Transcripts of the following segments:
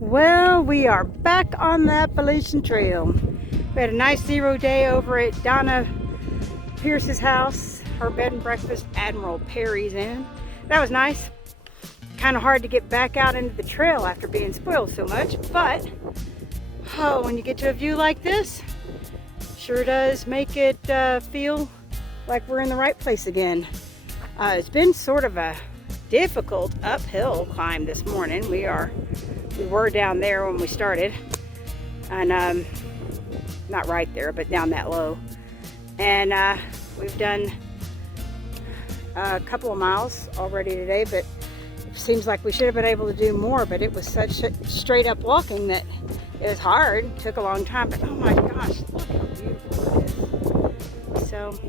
Well, we are back on the Appalachian Trail. We had a nice 0 day over at Donna Pierce's house, her bed and breakfast Admiral Perry's Inn. That was nice. Kind of hard to get back out into the trail after being spoiled so much, but when you get to a view like this, sure does make it feel like we're in the right place again. It's been sort of a difficult uphill climb this morning. We were down there when we started, and not right there, but down that low. And we've done a couple of miles already today, but it seems like we should have been able to do more, but it was such straight up walking that it was hard. It took a long time, but oh my gosh, look how beautiful it is. So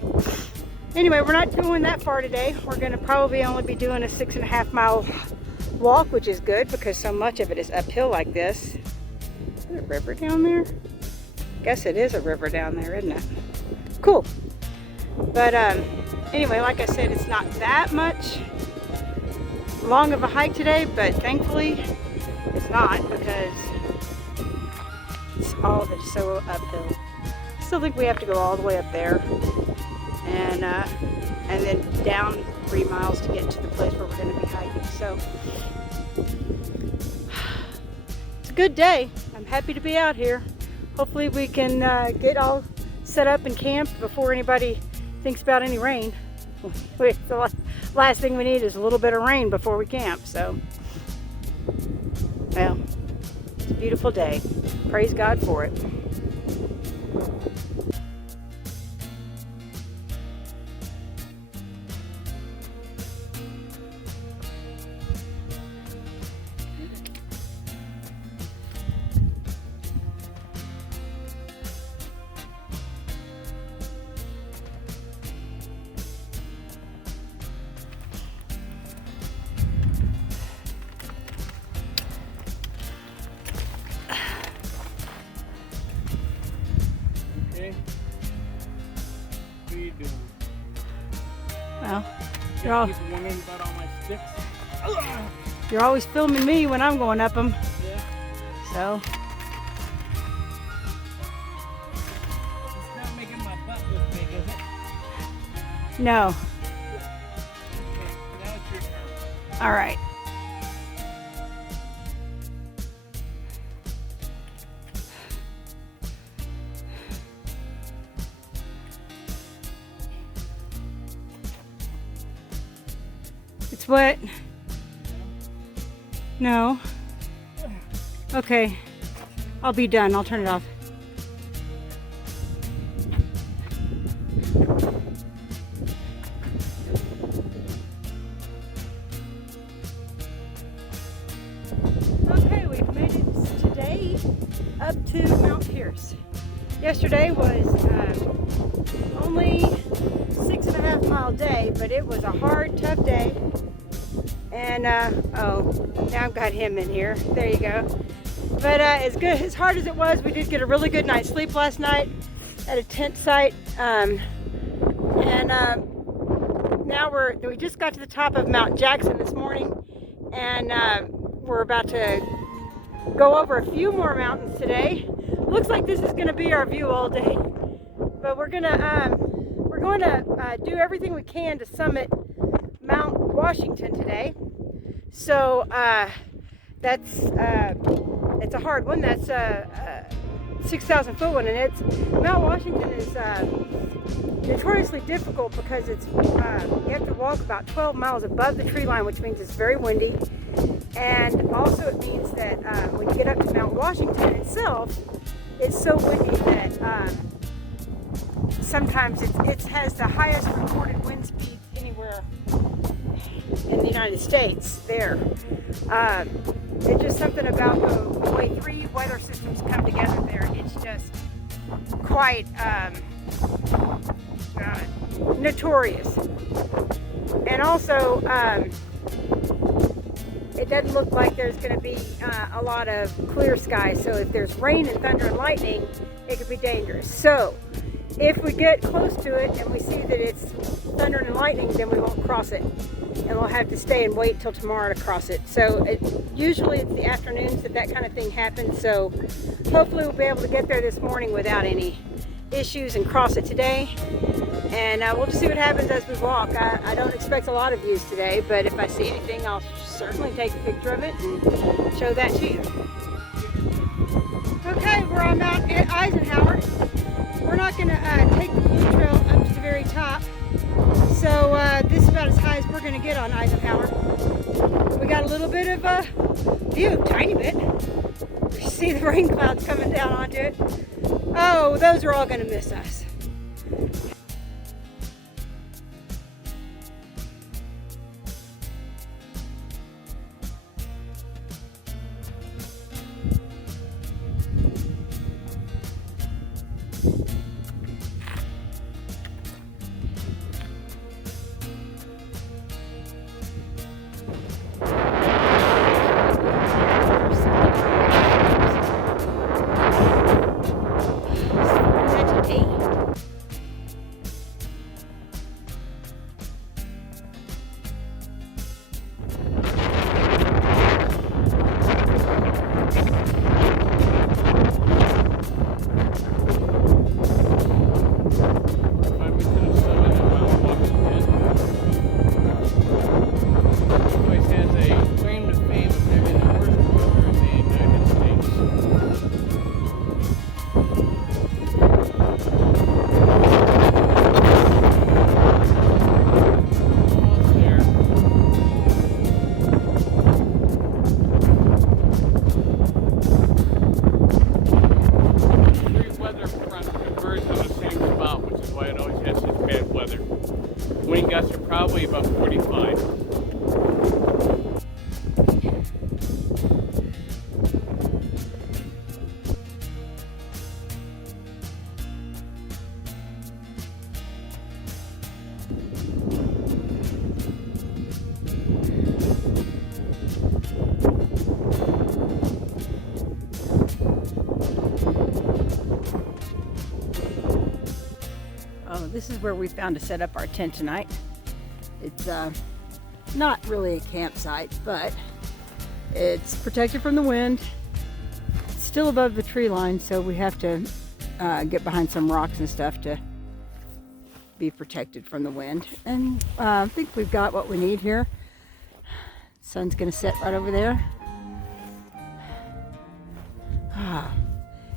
anyway, we're not doing that far today. We're going to probably only be doing a 6.5 mile walk, which is good because so much of it is uphill like this. Is there a river down there? Guess it is a river down there, isn't it? Cool. But anyway, like I said, it's not that much long of a hike today, but thankfully it's not because all of it is so uphill. I still think we have to go all the way up there and then down 3 miles to get to the place where we're going to be hiking. So it's a good day. I'm happy to be out here. Hopefully we can get all set up and camped before anybody thinks about any rain. The last thing we need is a little bit of rain before we camp. So, well, it's a beautiful day. Praise God for it. What are you doing? Well, you're always filming me when I'm going up them. Yeah. So. It's not making my butt look big, is it? No. Okay, now it's your turn. All right. It's what? No. Okay. I'll be done. I'll turn it off. Okay, we've made it today up to Mount Pierce. Yesterday was only 6.5 mile day, but it was a hard, tough day. And oh, now I've got him in here. There you go. But as hard as it was, we did get a really good night's sleep last night at a tent site. Now we just got to the top of Mount Jackson this morning, and we're about to go over a few more mountains today. Looks like this is going to be our view all day, but we're going to do everything we can to summit Mount Washington today. So it's a hard one. That's a 6,000 foot one, and Mount Washington is notoriously difficult because it's you have to walk about 12 miles above the tree line, which means it's very windy, and also it means that when you get up to Mount Washington itself, it's so windy that sometimes it has the highest recorded wind speed anywhere in the United States there. It's just something about the way 3 weather systems come together there. It's just quite notorious. And also, it doesn't look like there's going to be a lot of clear skies. So if there's rain and thunder and lightning, it could be dangerous. So If we get close to it and we see that it's thunder and lightning, then we won't cross it. And we'll have to stay and wait till tomorrow to cross it. So usually it's the afternoons that kind of thing happens. So hopefully we'll be able to get there this morning without any issues and cross it today. And we'll just see what happens as we walk. I don't expect a lot of views today, but if I see anything, I'll certainly take a picture of it and show that to you. Okay, we're on Mount Eisenhower. We're not going to take the blue trail up to the very top. So this is about as high as we're going to get on Eisenhower. We got a little bit of a view, tiny bit. You see the rain clouds coming down onto it. Oh, those are all going to miss us. Wind gusts are probably about 45. Oh, this is where we found to set up our tent tonight. It's not really a campsite, but it's protected from the wind. It's still above the tree line, so we have to get behind some rocks and stuff to be protected from the wind. And I think we've got what we need here. Sun's gonna set right over there.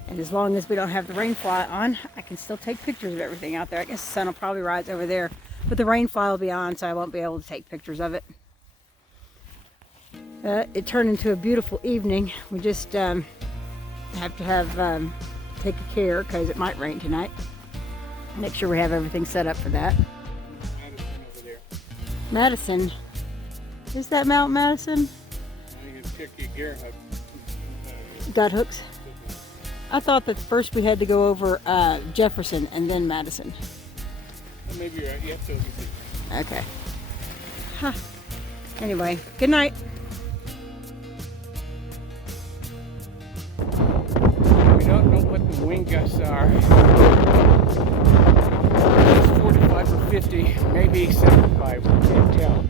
And as long as we don't have the rain fly on, I can still take pictures of everything out there. I guess the sun will probably rise over there, but the rain fly will be on, so I won't be able to take pictures of it. It turned into a beautiful evening. We just have to take care because it might rain tonight. Make sure we have everything set up for that. Madison over there. Madison. Is that Mount Madison? I think it's check your gear hook. Got hooks? I thought that first we had to go over Jefferson and then Madison. Well, maybe you're right. You have to look at it. Okay. Huh. Anyway, good night. We don't know what the wind gusts are. It's 45 or 50, maybe 75. We can't tell.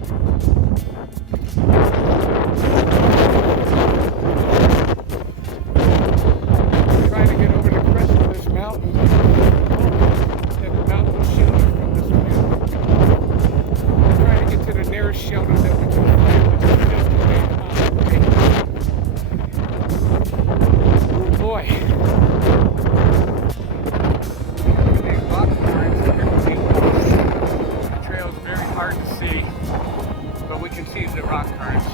Trying to get over the crest of this mountain. That the mountain will shield us from this wind. We're trying to get to the nearest shelter that we can find, which is just a big oh boy. These rock currents and everything. The trail is very hard to see, but we can see the rock currents.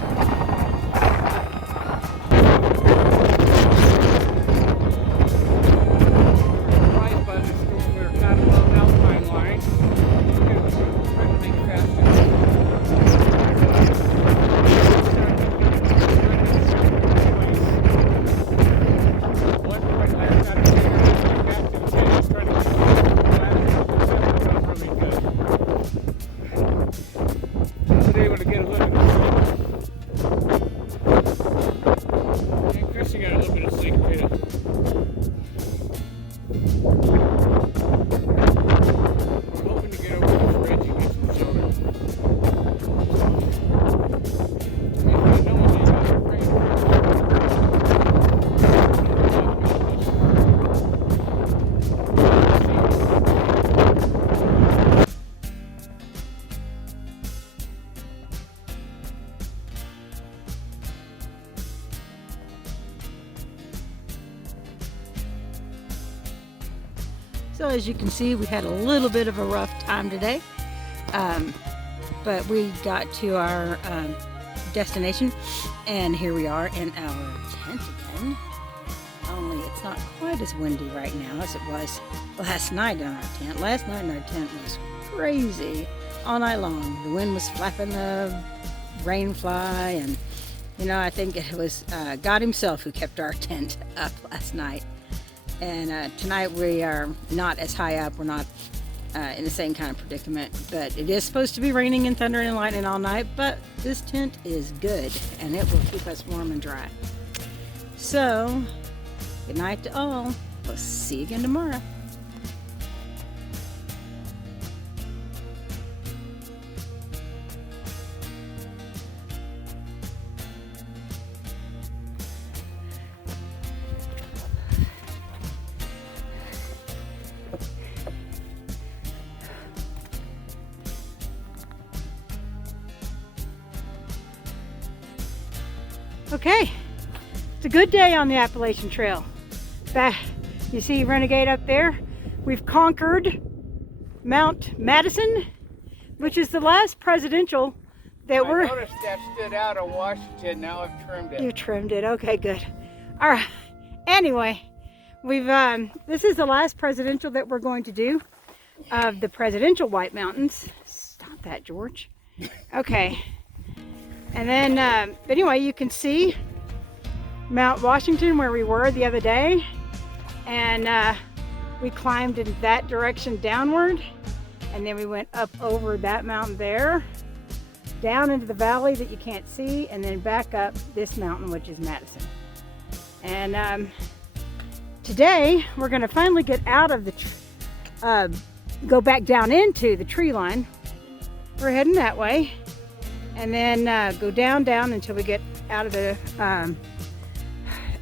Got a little bit of sleep too. So as you can see, we had a little bit of a rough time today, but we got to our destination, and here we are in our tent again. Only it's not quite as windy right now as it was last night in our tent. Last night in our tent was crazy all night long. The wind was flapping the rain fly, and you know, I think it was God himself who kept our tent up last night. And tonight we are not as high up. We're not in the same kind of predicament, but it is supposed to be raining and thundering and lightning all night, but this tent is good and it will keep us warm and dry. So good night to all. We'll see you again tomorrow. Okay, it's a good day on the Appalachian Trail. You see Renegade up there? We've conquered Mount Madison, which is the last presidential that I noticed that stood out of Washington. Now I've trimmed it. You trimmed it. Okay, good. All right. Anyway, we've this is the last presidential that we're going to do of the presidential White Mountains. Stop that, George. Okay. And then, but anyway, you can see Mount Washington where we were the other day, and we climbed in that direction downward, and then we went up over that mountain there, down into the valley that you can't see, and then back up this mountain, which is Madison. And today we're going to finally get out of the, go back down into the tree line. We're heading that way. And then go down until we get out of the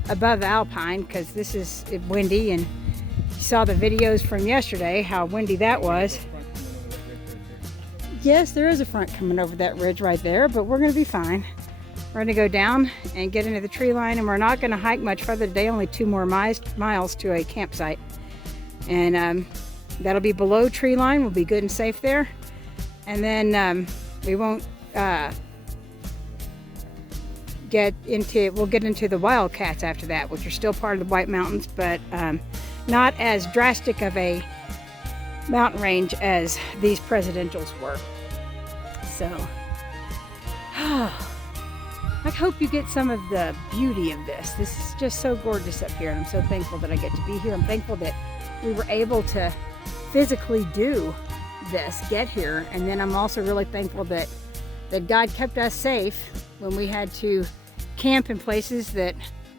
above Alpine, because this is windy, and you saw the videos from yesterday how windy that was. Yes, there is a front coming over that ridge right there, but we're going to be fine. We're going to go down and get into the tree line, and we're not going to hike much further today, only 2 more miles to a campsite. And that'll be below tree line. We'll be good and safe there. And then we won't we'll get into the Wildcats after that, which are still part of the White Mountains, but not as drastic of a mountain range as these presidentials were. So I hope you get some of the beauty of this. This is just so gorgeous up here, and I'm so thankful that I get to be here. I'm thankful that we were able to physically do this, get here, and then I'm also really thankful that God kept us safe when we had to camp in places that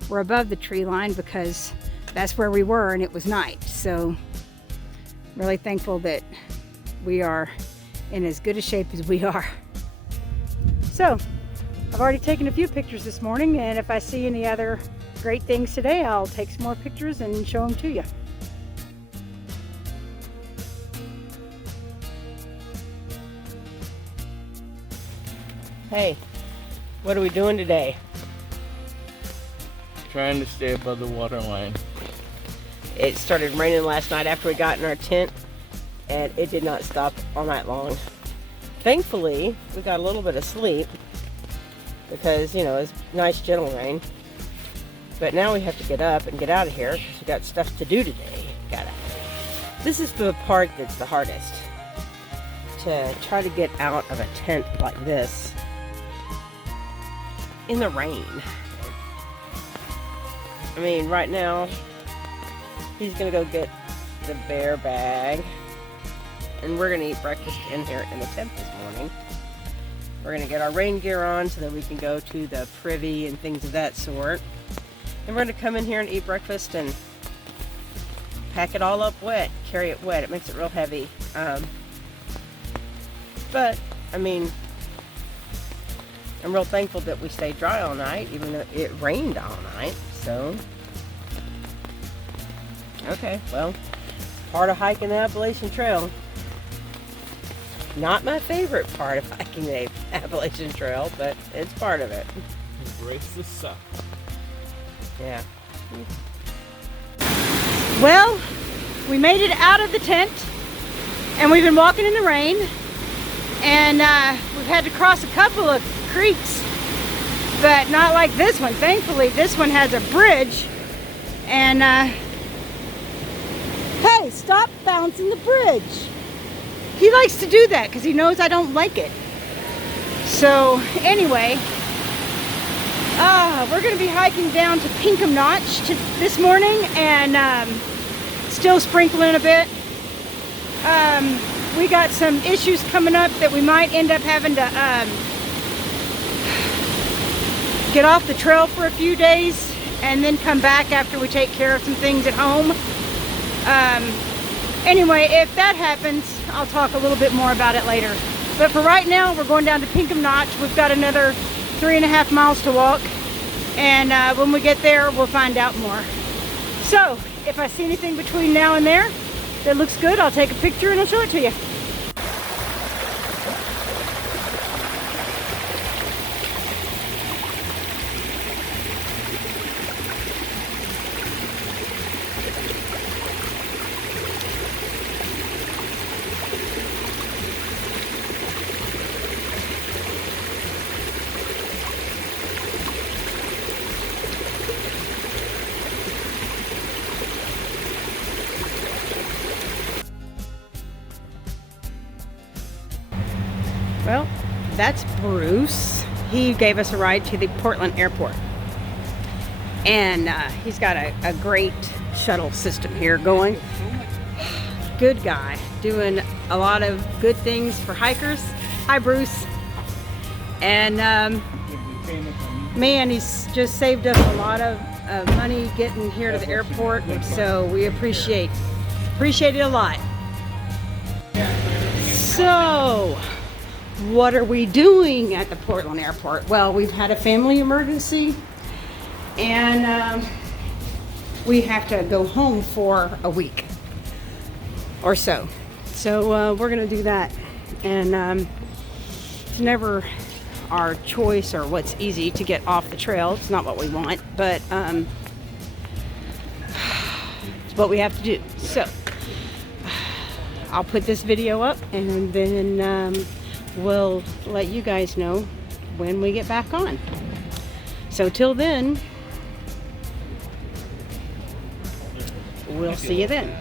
were above the tree line, because that's where we were and it was night. So really thankful that we are in as good a shape as we are. So I've already taken a few pictures this morning, and if I see any other great things today, I'll take some more pictures and show them to you. Hey, what are we doing today? Trying to stay above the water line. It started raining last night after we got in our tent, and it did not stop all night long. Thankfully, we got a little bit of sleep because, you know, it was nice gentle rain. But now we have to get up and get out of here because we got stuff to do today. This is the part that's the hardest. To try to get out of a tent like this in the rain. I mean, right now, he's gonna go get the bear bag, and we're gonna eat breakfast in here in the tent this morning. We're gonna get our rain gear on so that we can go to the privy and things of that sort. And we're gonna come in here and eat breakfast and pack it all up wet, carry it wet. It makes it real heavy. But, I mean, I'm real thankful that we stayed dry all night, even though it rained all night, so. Okay, well, part of hiking the Appalachian Trail. Not my favorite part of hiking the Appalachian Trail, but it's part of it. Embrace the suck. Yeah. Well, we made it out of the tent, and we've been walking in the rain, and we've had to cross a couple of creeks, but not like this one. Thankfully, this one has a bridge, and hey, stop bouncing the bridge. He likes to do that because he knows I don't like it. So anyway, we're going to be hiking down to Pinkham Notch this morning, and still sprinkling a bit. We got some issues coming up that we might end up having to get off the trail for a few days and then come back after we take care of some things at home. Anyway, if that happens, I'll talk a little bit more about it later. But for right now, we're going down to Pinkham Notch. We've got another 3.5 miles to walk, and when we get there, we'll find out more. So if I see anything between now and there that looks good, I'll take a picture and I'll show it to you. Well, that's Bruce. He gave us a ride to the Portland airport. And he's got a great shuttle system here going. Good guy, doing a lot of good things for hikers. Hi, Bruce. And man, he's just saved us a lot of money getting here to the airport. So we appreciate it a lot. So, what are we doing at the Portland airport? Well, we've had a family emergency, and we have to go home for a week or so. So we're gonna do that, and it's never our choice or what's easy to get off the trail. It's not what we want, but it's what we have to do. So I'll put this video up, and then we'll let you guys know when we get back on. So till then, we'll see you then.